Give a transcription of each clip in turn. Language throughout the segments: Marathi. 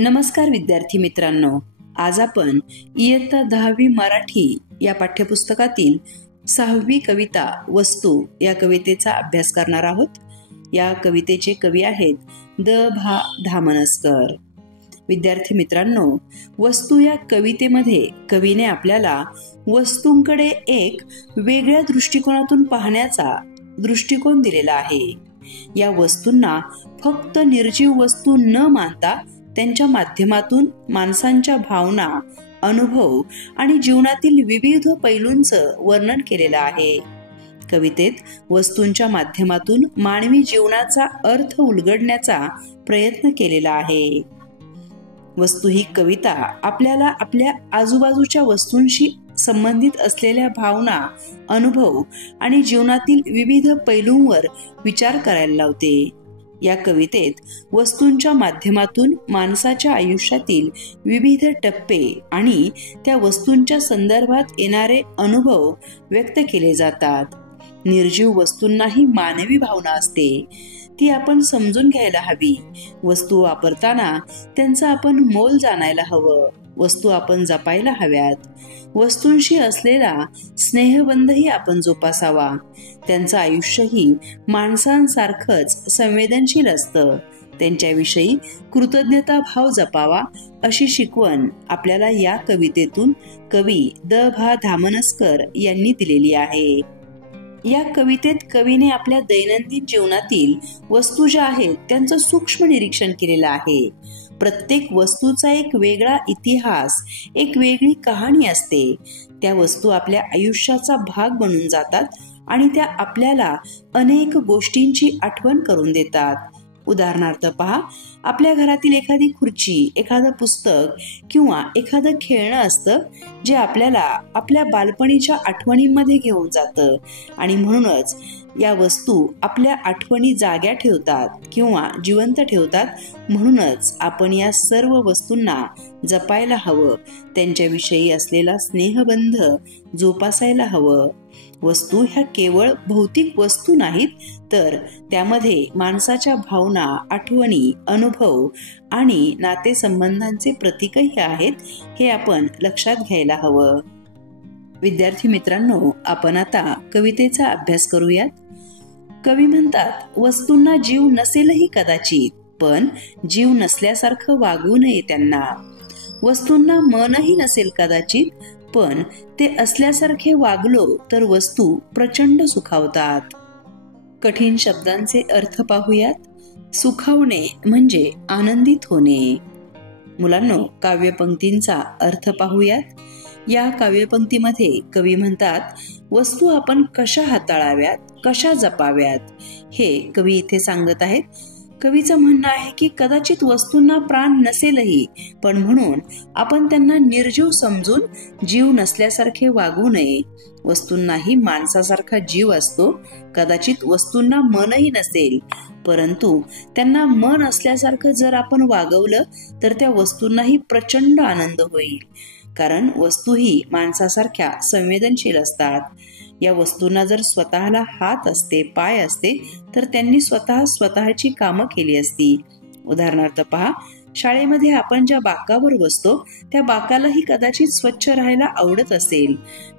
नमस्कार विद्यार्थी मित्रांनो, आज आपण इयत्ता 10वी मराठी या पाठ्यपुस्तकातील 6वी कविता वस्तू या कवितेचा अभ्यास करणार आहोत. या कवितेचे कवी आहेत द.भा. धामनसकर. विद्यार्थी मित्रांनो, वस्तू या कवितेमध्ये कवीने आपल्याला वस्तूंकडे एक वेगळ्या दृष्टिकोनातून पाहण्याचा दृष्टिकोन दिलेला आहे. या वस्तूंना फक्त निर्जीव वस्तू न मानता त्यांच्या माध्यमातून माणसांच्या भावना, अनुभव आणि जीवनातील विविध पैलूंचं वर्णन केलेलं आहे. कवितेत वस्तूंच्या माध्यमातून मानवी जीवनाचा अर्थ उलगडण्याचा प्रयत्न केलेला आहे. वस्तू ही कविता आपल्याला आपल्या आजूबाजूच्या वस्तूंशी संबंधित असलेल्या भावना, अनुभव आणि जीवनातील विविध पैलूंवर विचार करायला लावते. या कवितेत वस्तूंच्या माध्यमातून माणसाच्या आयुष्यातील विविध टप्पे आणि त्या वस्तूंच्या संदर्भात येणारे अनुभव व्यक्त केले जातात. निर्जीव वस्तूंनाही मानवी भावना असते, ती आपण समजून घ्यायला हवी. वस्तू वापरताना त्यांचं आपण मोल जाणायला हवं. वस्तू आपण जपायला हव्यात. वस्तूंशी असलेला स्नेहबंधही आपण जोपासावा. त्यांचं आयुष्यही माणसांसारखंच संवेदनशील असतं. त्यांच्याविषयी कृतज्ञता भाव जपावा अशी शिकवण आपल्याला या कवितेतून कवी द.भा. धामनसकर यांनी दिलेली आहे. या कवितेत कवीने आपल्या दैनंदिन जीवनातील वस्तू ज्या आहेत त्यांचं सूक्ष्म निरीक्षण केलेलं आहे. प्रत्येक वस्तूचा एक वेगळा इतिहास, एक वेगळी कहाणी असते. त्या वस्तू आपल्या आयुष्याचा भाग बनून जातात आणि त्या आपल्याला अनेक गोष्टींची आठवण करून देतात. उदाहरणार्थ पहा, आपल्या घरातील एखादी खुर्ची, एखादं पुस्तक किंवा एखादं खेळणं असतं जे आपल्याला आपल्या बालपणीच्या आठवणींमध्ये घेऊन जातं आणि म्हणूनच या वस्तू आपल्या आठवणी जाग्या ठेवतात किंवा जिवंत ठेवतात. म्हणूनच आपण या सर्व वस्तूंना जपायला हवं. त्यांच्याविषयी असलेला स्नेहबंध जोपासायला हवं. वस्तू ह्या केवळ भौतिक वस्तू नाहीत, तर त्यामध्ये माणसाच्या भावना, आठवणी, अनुभव आणि नातेसंबंधांचे प्रतीकही आहेत, हे आपण लक्षात घ्यायला हवं. विद्यार्थी मित्रांनो, आपण आता कवितेचा अभ्यास करूयात. कवी म्हणतात, वस्तूंना जीव नसेलही कदाचित, पण जीव नसल्यासारखं वागू नये त्यांना. वस्तूंना मनही नसेल कदाचित, पण ते असल्यासारखे वागलो तर वस्तू प्रचंड सुखावतात. कठीण शब्दांचे अर्थ पाहूयात. सुखावणे म्हणजे आनंदित होणे. मुलांनो, काव्यपंक्तींचा अर्थ पाहूयात. या काव्यपंक्तीमध्ये कवी म्हणतात, वस्तू आपण कशा हाताळाव्यात, कशा जपाव्यात, हे कवी इथे सांगत आहेत. कवीचं म्हणणं आहे की कदाचित वस्तूंना प्राण नसेलही, पण म्हणून आपण त्यांना निर्जीव समजून जीव नसल्यासारखे वागू नये. वस्तूंनाही माणसासारखा जीव असतो. कदाचित वस्तूंना मनही नसेल, परंतु त्यांना मन असल्यासारखं जर आपण वागवलं तर त्या वस्तूंनाही प्रचंड आनंद होईल. कारण वस्तूही माणसासारख्या संवेदनशील असतात. या वस्तूंना जर स्वतःला हात असते, पाय असते, तर त्यांनी स्वतःची कामं केली असती. उदाहरणार्थ पहा, शाळेमध्ये आपण ज्या बाकावर बसतो त्या बाकालाही कदाचित स्वच्छ राहायला आवडत असेल,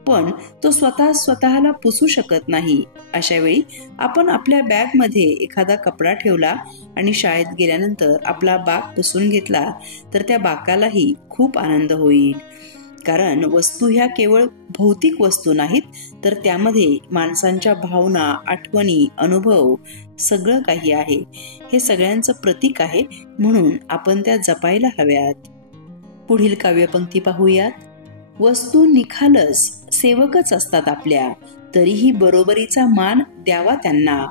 पण तो स्वतःला पुसू शकत नाही. अशा वेळी आपण आपल्या बॅगमध्ये एखादा कपडा ठेवला आणि शाळेत गेल्यानंतर आपला बाक पुसून घेतला तर त्या बाकालाही खूप आनंद होईल. कारण वस्तू ह्या केवळ भौतिक वस्तू नाहीत, तर त्यामध्ये माणसांच्या भावना, आठवणी, अनुभव सगळं काही आहे. हे सगळ्यांचं प्रतीक आहे, म्हणून आपण त्या जपायला हव्यात. पुढील काव्यपंक्ती पाहूयात. वस्तू निखालस सेवकच असतात आपल्या, तरीही बरोबरीचा मान द्यावा त्यांना.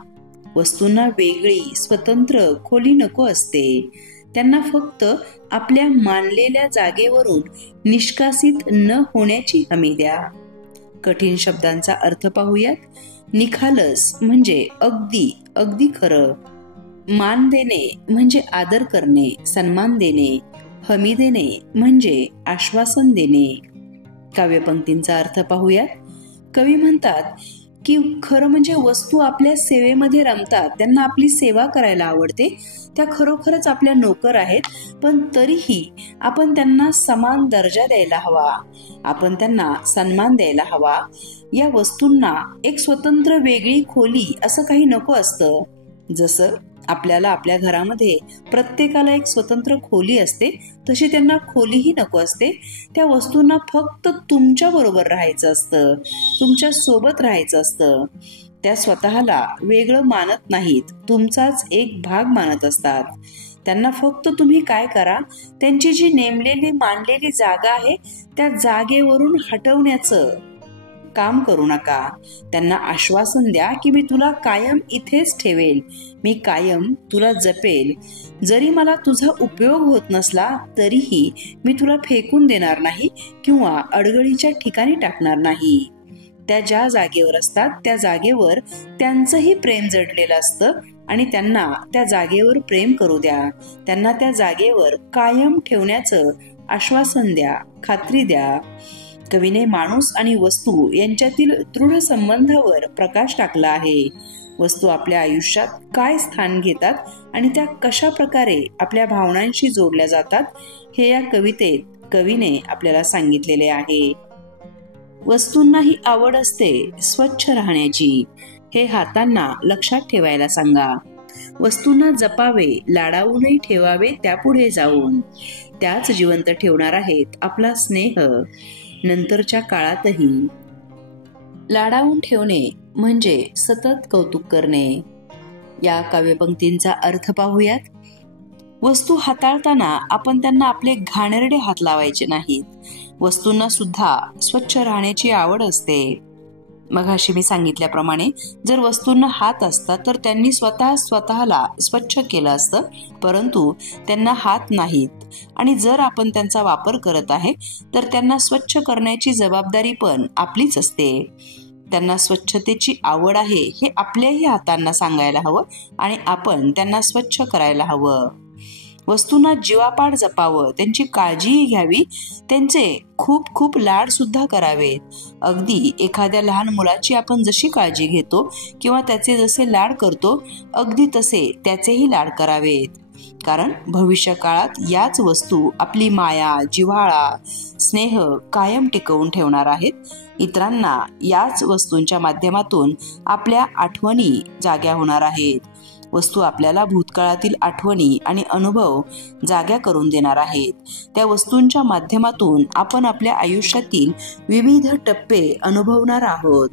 वस्तूंना वेगळी, स्वतंत्र खोली नको असते. त्यांना फक्त आपल्या मानलेल्या जागेवरून निष्कासित न होण्याची हमी द्या. कठीण शब्दांचा अर्थ पाहूयात. निखालस म्हणजे अगदी खरं. मान देणे म्हणजे आदर करणे, सन्मान देणे. हमी देणे म्हणजे आश्वासन देणे. काव्यपंक्तींचा अर्थ पाहूयात. कवी म्हणतात की खरं म्हणजे वस्तू आपल्या सेवेमध्ये रमतात, त्यांना आपली सेवा करायला आवडते, त्या खरोखरच आपल्या नोकर आहेत, पण तरीही आपण त्यांना समान दर्जा द्यायला हवा, आपण त्यांना सन्मान द्यायला हवा. या वस्तूंना एक स्वतंत्र वेगळी खोली असं काही नको असतं. जसं आपल्याला आपल्या घरामध्ये प्रत्येकाला एक स्वतंत्र खोली असते, तशी त्यांना खोलीही नको असते. त्या वस्तूंना फक्त तुमच्या बरोबर राहायचं असतं, तुमच्या सोबत राहायचं असतं. त्या स्वतःला वेगळं मानत नाहीत, तुमचाच एक भाग मानत असतात. त्यांना फक्त तुम्ही काय करा, त्यांची जी नेमलेली मांडलेली जागा आहे त्या जागेवरून हटवण्याचं काम करू नका. त्यांना आश्वासन द्या की मी तुला कायम इथेच ठेवेल, मी कायम तुला जपेल. जरी मला तुझा उपयोग होत नसला तरीही मी तुला फेकून देणार नाही किंवा अडगळीच्या ठिकाणी टाकणार नाही. त्या ज्या जागेवर असतात त्या जागेवर त्यांचंही प्रेम जडलेलं असतं आणि त्यांना त्या जागेवर प्रेम करू द्या. त्यांना त्या जागेवर कायम ठेवण्याचं आश्वासन द्या, खात्री द्या. कवीने माणूस आणि वस्तू यांच्यातील दृढ संबंधावर प्रकाश टाकला आहे. वस्तू आपल्या आयुष्यात काय स्थान घेतात आणि त्या कशा प्रकारे आपल्या भावनांशी जोडल्या जातात हे या कवितेत कवीने आपल्याला सांगितलेले आहे. वस्तूंनाही आवड असते स्वच्छ राहण्याची, हे हातांना लक्षात ठेवायला सांगा. वस्तूंना जपावे, लाडावूनही ठेवावे त्यापुढे जाऊन. त्याच जिवंत ठेवणार आहेत आपला स्नेह नंतरच्या काळातही. लाडावून ठेवणे म्हणजे सतत कौतुक करणे. या काव्यपंक्तींचा अर्थ पाहूयात. वस्तू हाताळताना आपण त्यांना आपले घाणेरडे हात लावायचे नाहीत. वस्तूंना सुद्धा स्वच्छ राहण्याची आवड असते. मगाशी मी सांगितल्याप्रमाणे जर वस्तूंना हात असतात तर त्यांनी स्वतःला स्वच्छ केलं असतं, परंतु त्यांना हात नाहीत. आणि जर आपण त्यांचा वापर करत आहे तर त्यांना स्वच्छ करण्याची जबाबदारी पण आपलीच असते. त्यांना स्वच्छतेची आवड आहे हे आपल्याही हातांना सांगायला हवं आणि आपण त्यांना स्वच्छ करायला हवं. वस्तूंना जीवापाड जपावं, त्यांची काळजीही घ्यावी, त्यांचे खूप खूप लाड सुद्धा करावेत. अगदी एखाद्या लहान मुलाची आपण जशी काळजी घेतो किंवा त्याचे जसे लाड करतो अगदी तसे त्याचेही लाड करावेत. कारण भविष्य काळात याच वस्तू आपली माया, जिव्हाळा, स्नेह कायम टिकवून ठेवणार आहेत. इतरांना याच वस्तूंच्या माध्यमातून आपल्या आठवणी जाग्या होणार आहेत. वस्तू आपल्याला भूतकाळातील आठवणी आणि अनुभव जाग्या करून देणार आहेत. त्या वस्तूंच्या माध्यमातून आपण आपल्या आयुष्यातील विविध टप्पे अनुभवणार आहोत.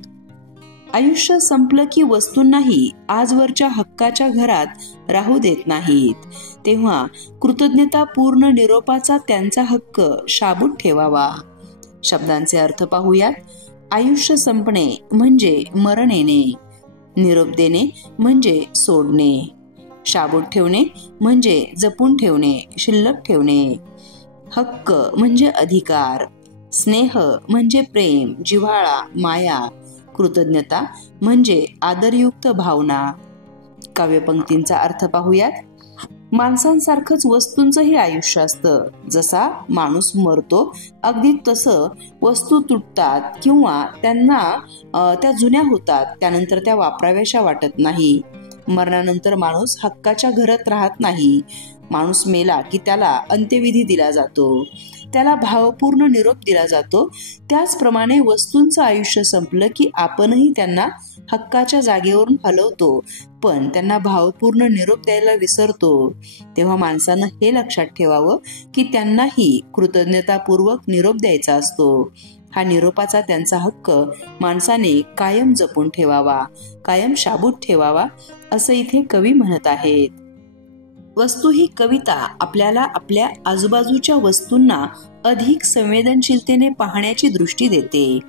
आयुष्य संपलं की वस्तूंनाही आजवरच्या हक्काच्या घरात राहू देत नाहीत. तेव्हा कृतज्ञतापूर्ण निरोपाचा त्यांचा हक्क शाबूत ठेवावा. शब्दांचे अर्थ पाहूयात. आयुष्य संपणे म्हणजे मरण येणे, निरोप देणे म्हणजे सोडणे, शाबूत ठेवणे म्हणजे जपून ठेवणे, शिल्लक ठेवणे, हक्क म्हणजे अधिकार, स्नेह म्हणजे प्रेम, जिव्हाळा, माया, कृतज्ञता म्हणजे आदरयुक्त भावना. काव्यपंक्तींचा अर्थ पाहूयात. माणसांसारखंच वस्तूंचंही आयुष्य असतं. जसा माणूस मरतो अगदी तसं वस्तू तुटतात किंवा त्यांना त्या जुन्या होतात, त्यानंतर त्या वापराव्याशा वाटत नाही. मरणानंतर माणूस हक्काच्या घरात राहत नाही. माणूस मेला की त्याला अंत्यविधी दिला जातो, त्याला भावपूर्ण निरोप दिला जातो. त्याचप्रमाणे वस्तूंचं आयुष्य संपलं की आपणही त्यांना हक्काच्या जागेवरून हलवतो, पण त्यांना भावपूर्ण निरोप द्यायला विसरतो. तेव्हा माणसानं हे लक्षात ठेवावं की त्यांनाही कृतज्ञतापूर्वक निरोप द्यायचा असतो. हा निरोपाचा त्यांचा हक्क माणसाने कायम जपून ठेवावा, कायम शाबूत ठेवावा, असं इथे कवी म्हणत आहेत. वस्तू ही कविता आपल्याला आपल्या आजूबाजूच्या वस्तूंना अधिक संवेदनशीलतेने पाहण्याची दृष्टी देते.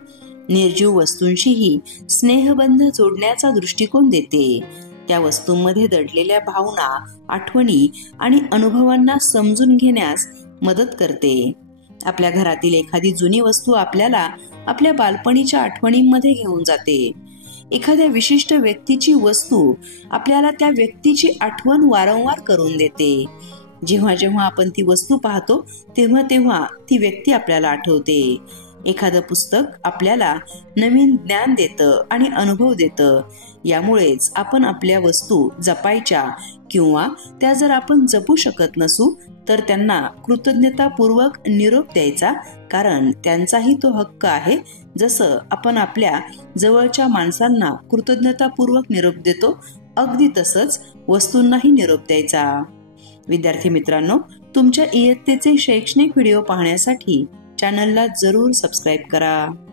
निर्जीव वस्तूंशीही स्नेहबंध जोडण्याचा दृष्टिकोन देते. त्या वस्तूंमध्ये दडलेल्या भावना, आठवणी आणि अनुभवांना समजून घेण्यास मदत करते. आपल्या घरातील एखादी जुनी वस्तू आपल्याला आपल्या बालपणीच्या आठवणींमध्ये घेऊन जाते. एखाद्या विशिष्ट व्यक्तीची वस्तू आपल्याला त्या व्यक्तीची आठवण वारंवार करून देते. जेव्हा जेव्हा आपण ती वस्तू पाहतो तेव्हा तेव्हा ती व्यक्ती आपल्याला आठवते. एखादं पुस्तक आपल्याला नवीन ज्ञान देतं आणि अनुभव देतं. यामुळेच आपण आपल्या वस्तू जपायच्या किंवा त्या जर आपण जपू शकत नसू तर त्यांना कृतज्ञतापूर्वक निरोप द्यायचा, कारण त्यांचाही तो हक्क आहे. जसं आपण आपल्या जवळच्या माणसांना कृतज्ञतापूर्वक निरोप देतो, अगदी तसंच वस्तूंनाही निरोप द्यायचा. विद्यार्थी मित्रांनो, तुमच्या इयत्तेचे शैक्षणिक व्हिडिओ पाहण्यासाठी चॅनलला जरूर सबस्क्राईब करा.